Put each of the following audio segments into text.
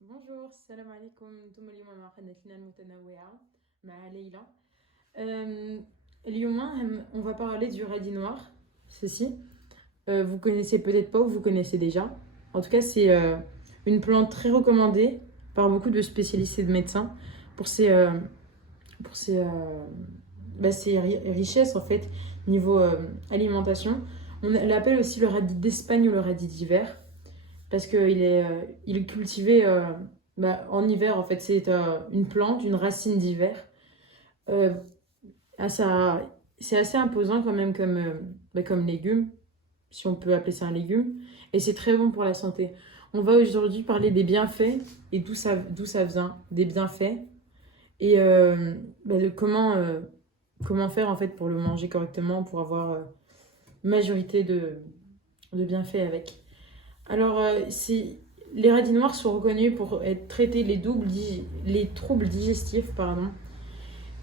Bonjour, salam alaikum. انتم اليوم مع قناتنا المتنوعة مع ليلى. اليوم on va parler du radis noir. Ceci, vous connaissez peut-être pas ou vous connaissez déjà. En tout cas, c'est une plante très recommandée par beaucoup de spécialistes et de médecins pour ses richesses en fait niveau alimentation. On l'appelle aussi le radis d'Espagne ou le radis d'hiver parce il est cultivé en hiver en fait. C'est une plante, une racine d'hiver. Euh, c'est assez imposant quand même comme légume, si on peut appeler ça un légume, et c'est très bon pour la santé. On va aujourd'hui parler des bienfaits et d'où ça vient, des bienfaits et de comment faire en fait pour le manger correctement, pour avoir majorité de bienfaits avec. Alors, les radis noirs sont reconnus pour traiter les troubles digestifs, pardon,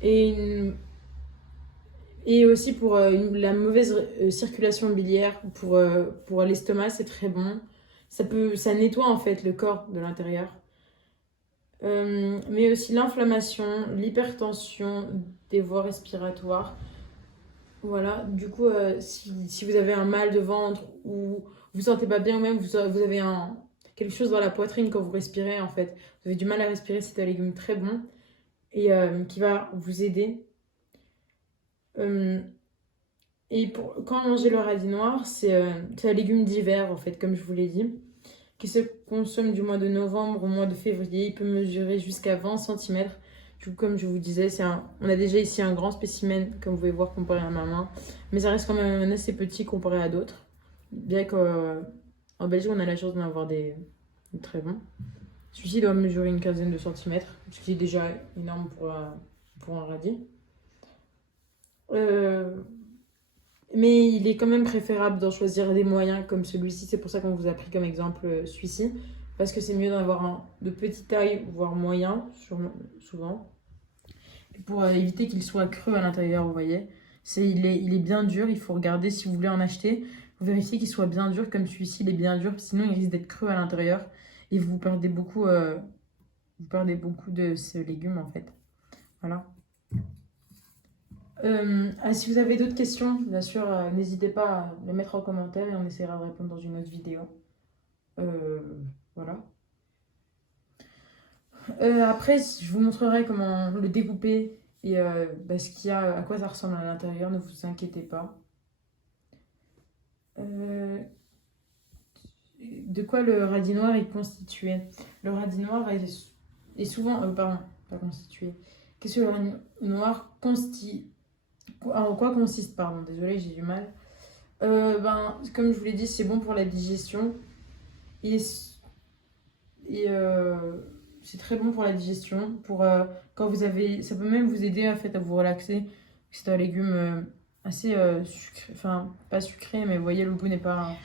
et, et aussi pour la mauvaise circulation biliaire, pour l'estomac, c'est très bon. Ça nettoie en fait le corps de l'intérieur. Mais aussi l'inflammation, l'hypertension des voies respiratoires. Voilà, du coup, si vous avez un mal de ventre ou vous sentez pas bien ou même vous avez quelque chose dans la poitrine quand vous respirez en fait, vous avez du mal à respirer, c'est un légume très bon et qui va vous aider. Euh, quand manger le radis noir, c'est un légume d'hiver en fait, comme je vous l'ai dit, qui se consomme du mois de novembre au mois de février. Il peut mesurer jusqu'à 20 centimètres. Du coup, comme je vous disais, on a déjà ici un grand spécimen, comme vous pouvez voir, comparé à ma main. Mais ça reste quand même assez petit comparé à d'autres. Bien qu'en Belgique, on a la chance d'en avoir des très bons. Celui-ci doit mesurer une quinzaine de centimètres, ce qui est déjà énorme pour un radis. Euh, mais il est quand même préférable d'en choisir des moyens comme celui-ci. C'est pour ça qu'on vous a pris comme exemple celui-ci. Parce que c'est mieux d'en avoir un de petite taille, voire moyen, souvent. Pour éviter qu'il soit creux à l'intérieur, vous voyez. Il est bien dur, il faut regarder si vous voulez en acheter. Vous vérifiez qu'il soit bien dur, comme celui-ci, il est bien dur. Sinon, il risque d'être creux à l'intérieur. Et vous perdez beaucoup de ce légume, en fait. Voilà. Si vous avez d'autres questions, bien sûr, n'hésitez pas à les mettre en commentaire et on essaiera de répondre dans une autre vidéo. Voilà. Après, je vous montrerai comment le découper et à quoi ça ressemble à l'intérieur, ne vous inquiétez pas. De quoi le radis noir est constitué? Le radis noir est souvent... pardon, pas constitué. Qu'est-ce que le radis noir constitue? En quoi consiste, pardon, désolé, j'ai du mal. Comme je vous l'ai dit, c'est bon pour la digestion. Et, et c'est très bon pour la digestion. Quand vous avez, ça peut même vous aider en fait, à vous relaxer. C'est un légume assez sucré, enfin pas sucré, mais vous voyez, le goût n'est pas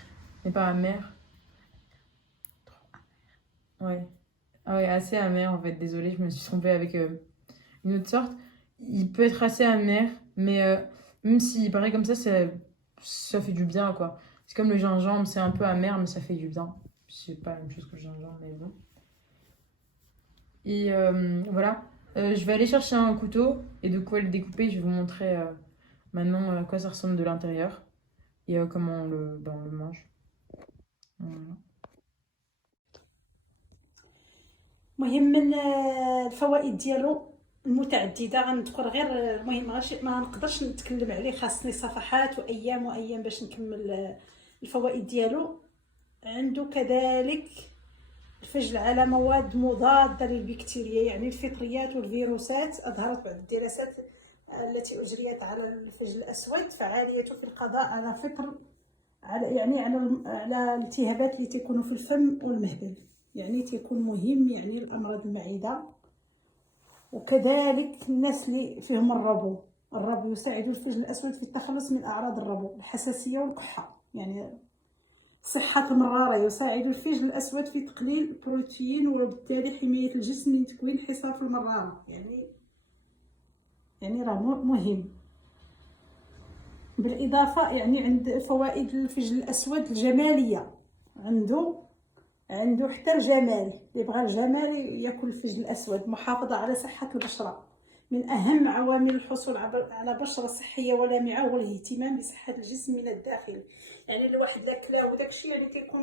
amer. Ouais. Ah ouais, assez amer en fait. Désolée, je me suis trompée avec une autre sorte. Il peut être assez amer, mais même s'il paraît comme ça fait du bien quoi. C'est comme le gingembre, c'est un peu amer, mais ça fait du bien. C'est pas la même chose que le gingembre, mais bon. Et voilà. Je vais aller chercher un couteau et de quoi le découper. Je vais vous montrer maintenant à quoi ça ressemble de l'intérieur et comment on le mange. Voilà. مهم من الفوائد ديالو المتعدده غنذكر غير المهم ما نقدرش نتكلم عليه، خاصني صفحات وايام وايام باش نكمل الفوائد ديالو. عنده كذلك الفجل على مواد مضاده للبكتيريا، يعني الفطريات والفيروسات. اظهرت بعض الدراسات التي اجريت على الفجل الاسود فعاليته في القضاء على فطر على الالتهابات اللي تكون في الفم والمهبل، يعني تيكون مهم يعني الامراض المعده. وكذلك الناس اللي فيهم الربو يساعد الفجل الاسود في التخلص من اعراض الربو، الحساسيه والقحه. يعني صحه المراره يساعد الفجل الاسود في تقليل البروتين وبالتالي حمايه الجسم من تكوين حصى في المراره. يعني راه مهم. بالاضافه يعني عند فوائد الفجل الاسود الجماليه، عنده عنده حتى الجمال، اللي بغى الجمال ياكل الفجل الاسود. محافظه على صحه البشره، من اهم عوامل الحصول على بشره صحيه ولامعه هو الاهتمام بصحه الجسم من الداخل. يعني الواحد لا كلاه وداكشي يعني تيكون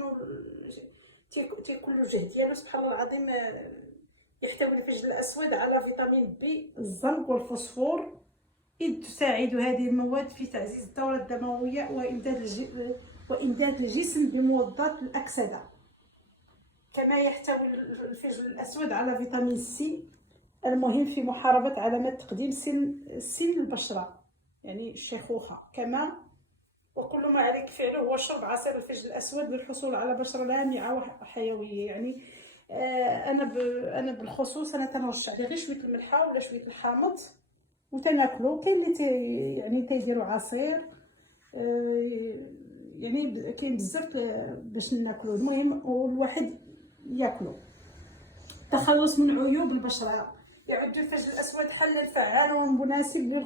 له جهد ديالو سبحان الله العظيم. يحتوي الفجل الاسود على فيتامين بي، الزنك والفوسفور، إذ تساعد هذه المواد في تعزيز الدورة الدموية وإمداد الجسم بمضادات الأكسدة. كما يحتوي الفجل الأسود على فيتامين سي المهم في محاربة علامات تقديم سن البشرة، يعني الشيخوخة. كما وكل ما عليك فعله هو شرب عصير الفجل الأسود للحصول على بشرة لامعة وحيوية. يعني أنا بالخصوص أنا تنرش عليه غير شوية الملحة ولا شوية الحامض وتناكلو. كاين اللي يعني تيديروا عصير، يعني كاين بزاف باش ناكلو. المهم والواحد ياكلو. التخلص من عيوب البشره. يعد الفجل الاسود حلا فعالا ومناسب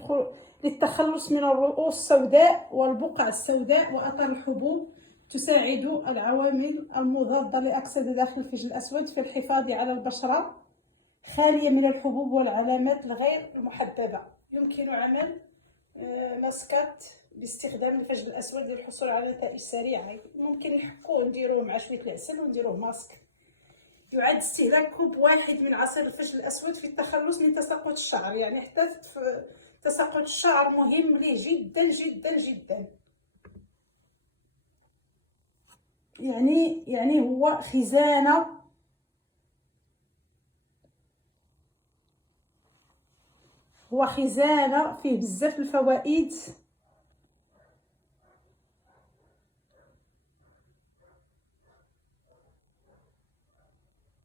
للتخلص من الرؤوس السوداء والبقع السوداء واثار الحبوب. تساعد العوامل المضاده لاكسده داخل الفجل الاسود في الحفاظ على البشره خاليه من الحبوب والعلامات الغير المحببه. يمكن عمل ماسكات باستخدام الفجل الاسود للحصول على نتائج سريعه. ممكن نحكوه نديروه مع شويه العسل ونديروه ماسك. يعد استهلاك كوب واحد من عصير الفجل الاسود في التخلص من تساقط الشعر. يعني حتى تساقط الشعر مهم ليه جدا جدا جدا. يعني هو خزانه، فيه بزاف الفوائد.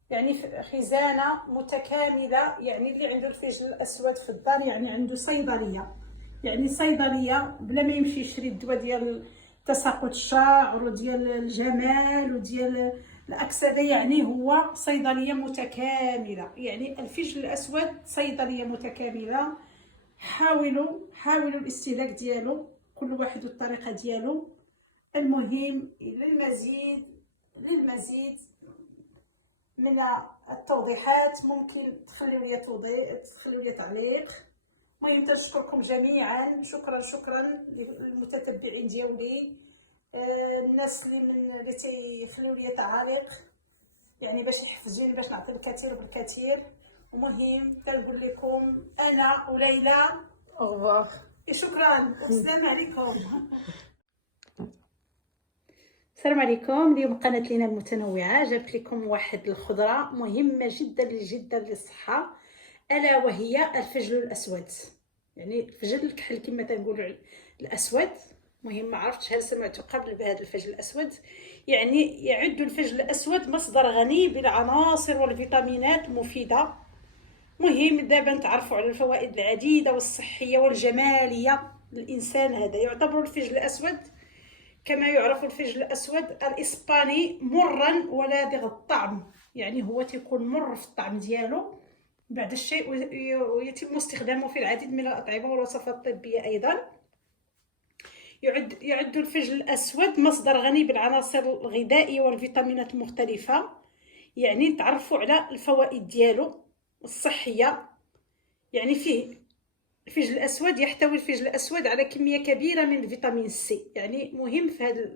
يعني خزانه متكامله. يعني اللي عنده الفجل الاسود في الدار يعني عنده صيدليه. يعني صيدليه بلا ما يمشي يشري الدواء ديال تساقط الشعر وديال الجمال وديال الاكسده. يعني هو صيدليه متكامله. يعني الفجل الاسود صيدليه متكامله. حاولوا الاستهلاك ديالو، كل واحد والطريقه ديالو. المهم للمزيد من التوضيحات ممكن تخليو لي تعليق. المهم تنشكركم جميعا. شكرا للمتتبعين ديالي، الناس اللي تيخليو لي تعاليق يعني باش يحفزوني باش نعطي الكثير بالكثير. المهم تنقول لكم انا وليلى أوغفوار. شكرا والسلام عليكم. السلام عليكم. اليوم قناة لينا المتنوعة جابت لكم واحد الخضرة مهمة جدا جدا للصحة، ألا وهي الفجل الأسود. يعني الفجل الكحل كما تنقولوا الأسود. مهم ما عرفتش هل سمعتوا قبل بهذا الفجل الأسود. يعني يعد الفجل الأسود مصدر غني بالعناصر والفيتامينات المفيدة. مهم دابا نتعرفوا على الفوائد العديدة والصحية والجمالية للإنسان. هذا يعتبر الفجل الأسود كما يعرف الفجل الأسود الإسباني مرا ولاذع الطعم. يعني هو تيكون مر في الطعم ديالو بعد الشيء، ويتم استخدامه في العديد من الأطعمة والوصفات الطبية أيضا. يعد الفجل الأسود مصدر غني بالعناصر الغذائية والفيتامينات المختلفة. يعني نتعرفوا على الفوائد ديالو الصحية. يعني فيه الفجل الأسود، يحتوي الفجل الأسود على كمية كبيرة من الفيتامين سي. يعني مهم في هذا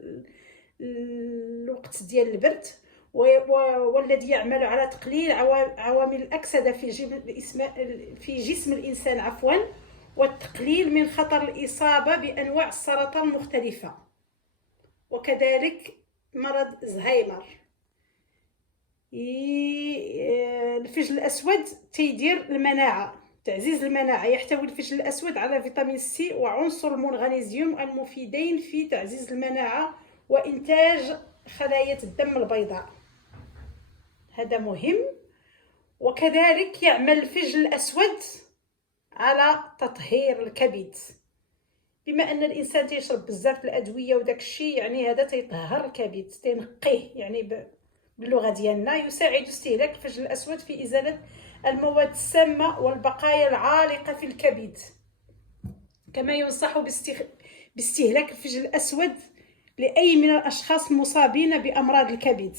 الوقت ديال البرد، والذي يعمل على تقليل عوامل الأكسدة في جسم الإنسان والتقليل من خطر الإصابة بأنواع السرطان المختلفة وكذلك مرض زهايمر. الفجل الأسود تيدير المناعة، تعزيز المناعة. يحتوي الفجل الأسود على فيتامين سي وعنصر المغنيسيوم المفيدين في تعزيز المناعة وإنتاج خلايا الدم البيضاء. هذا مهم. وكذلك يعمل الفجل الأسود على تطهير الكبد. بما أن الإنسان تيشرب بزاف الأدوية وداك الشيء، يعني هذا تيطهر الكبد، تينقيه. يعني باللغة ديالنا يساعد استهلاك الفجل الأسود في إزالة المواد السامة والبقايا العالقة في الكبد. كما ينصح باستهلاك الفجل الأسود لأي من الأشخاص المصابين بأمراض الكبد.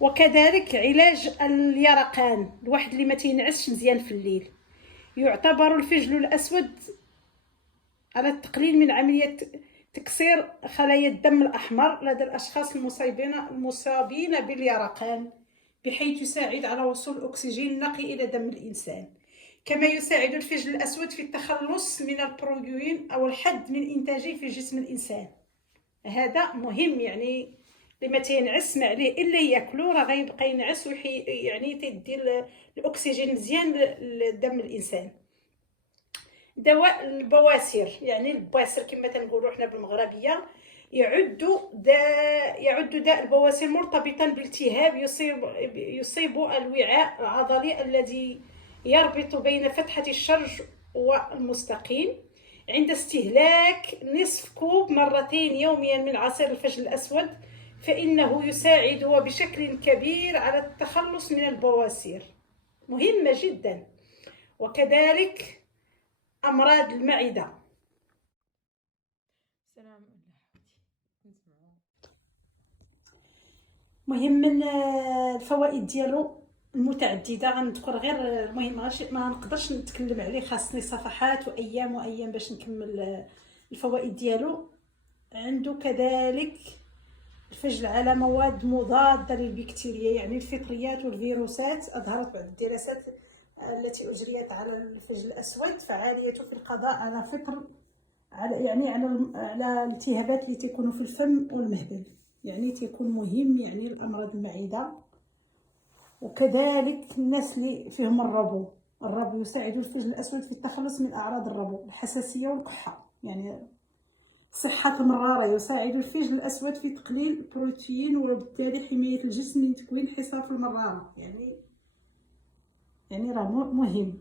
وكذلك علاج اليرقان، الواحد اللي ما تينعسش مزيان في الليل. يعتبر الفجل الأسود على التقليل من عملية تكسير خلايا الدم الأحمر لدى الأشخاص المصابين باليرقان، بحيث يساعد على وصول الأكسجين النقي إلى دم الإنسان. كما يساعد الفجل الأسود في التخلص من البروتين أو الحد من إنتاجه في جسم الإنسان. هذا مهم، يعني اللي ما تينعس ما عليه الا ياكلو راه غيبقى ينعس يعني تيدي الاكسجين مزيان لدم الانسان. دواء البواسير، يعني البواسير كما تنقولوا حنا بالمغربيه، يعد داء البواسير مرتبطا بالتهاب يصيب الوعاء العضلي الذي يربط بين فتحة الشرج والمستقيم. عند استهلاك نصف كوب مرتين يوميا من عصير الفجل الأسود فإنه يساعد بشكل كبير على التخلص من البواسير، مهمة جدا. وكذلك أمراض المعدة. مهم من الفوائد ديالو المتعدده، غنذكر غير المهم، ما نقدرش نتكلم عليه، خاصني صفحات وايام باش نكمل الفوائد ديالو. عنده كذلك الفجل على مواد مضاده للبكتيريا، يعني الفطريات والفيروسات. اظهرت بعض الدراسات التي اجريت على الفجل الاسود فعاليته في القضاء على فطر على الالتهابات اللي تكون في الفم والمهبل، يعني تيكون مهم يعني الامراض المعده. وكذلك الناس اللي فيهم الربو يساعد الفجل الاسود في التخلص من اعراض الربو، الحساسيه والكحه، يعني صحه المراره. يساعد الفجل الاسود في تقليل البروتين وبالتالي حمايه الجسم من تكوين حصى في المراره، يعني راه مهم.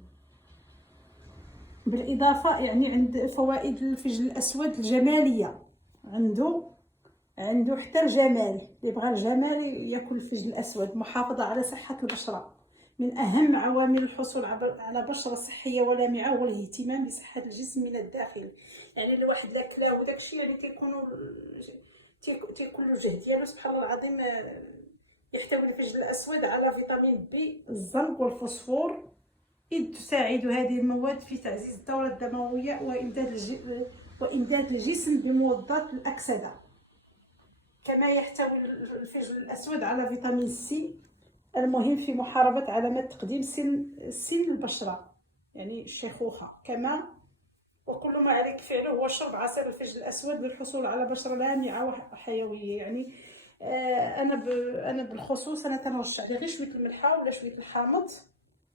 بالاضافه يعني عند فوائد الفجل الاسود الجماليه، عنده حتى الجمال، اللي بغى الجمال ياكل الفجل الاسود. محافظه على صحه البشره، من اهم عوامل الحصول على بشره صحيه ولامعه هو الاهتمام بصحه الجسم من الداخل. يعني الواحد لا كلاه وداكشي يعني تيكون له جهد ديالو سبحان الله العظيم. يحتوي الفجل الاسود على فيتامين بي، الزنك والفوسفور، إذ تساعد هذه المواد في تعزيز الدورة الدموية وإمداد الجسم بمضادات الأكسدة. كما يحتوي الفجل الأسود على فيتامين سي المهم في محاربة علامات تقديم سن البشرة، يعني الشيخوخة. كما وكل ما عليك فعله هو شرب عصير الفجل الأسود للحصول على بشرة لامعة وحيوية. يعني أنا بالخصوص أنا تنرش عليه غير شوية الملحة ولا شوية الحامض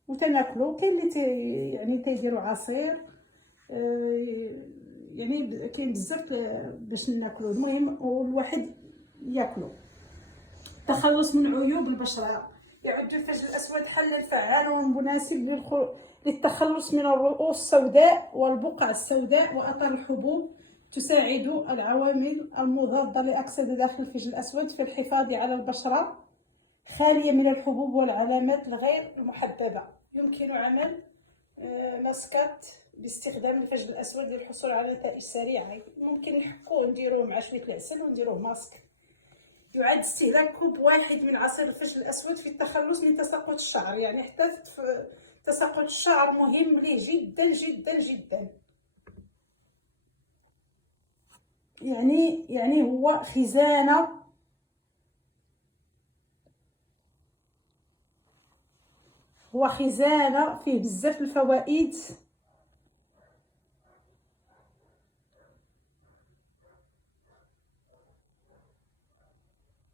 وتناكلو. كاين اللي يعني تيديروا عصير، يعني كاين بزاف باش ناكلو. المهم والواحد ياكلو. التخلص من عيوب البشره، يعد الفجل الاسود حلا فعالا ومناسب للتخلص من الرؤوس السوداء والبقع السوداء واثار الحبوب. تساعد العوامل المضاده لاكسده داخل الفجل الاسود في الحفاظ على البشره خاليه من الحبوب والعلامات الغير المحببه. يمكن عمل ماسكات باستخدام الفجل الاسود للحصول على نتائج سريعه. ممكن نحكوه نديروه مع شويه العسل ونديروه ماسك. يعد استهلاك كوب واحد من عصير الفجل الاسود في التخلص من تساقط الشعر، يعني حتى تساقط الشعر مهم ليه جدا جدا جدا. يعني هو خزانه فيه بزاف الفوائد.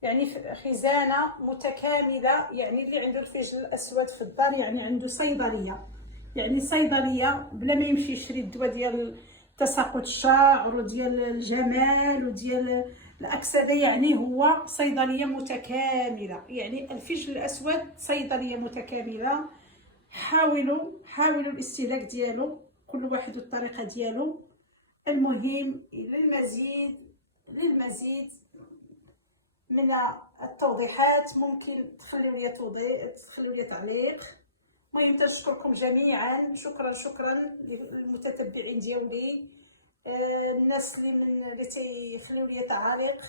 يعني خزانه متكامله، يعني اللي عنده الفجل الاسود في الدار يعني عنده صيدليه، يعني صيدليه بلا ما يمشي يشري الدواء ديال تساقط الشعر وديال الجمال وديال الاكسده. يعني هو صيدليه متكامله، يعني الفجل الاسود صيدليه متكامله. حاولوا الاستهلاك ديالو، كل واحد والطريقه ديالو. المهم للمزيد من التوضيحات ممكن تخليو لي تعليق. المهم تنشكركم جميعا، شكرا للمتتبعين ديالي، الناس اللي تيخليو لي تعاليق،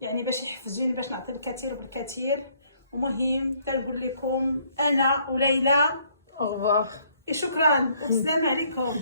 يعني باش يحفزوني باش نعطي الكثير بالكثير. المهم تنقول لكم انا وليلى Au revoir. شكرا والسلام عليكم.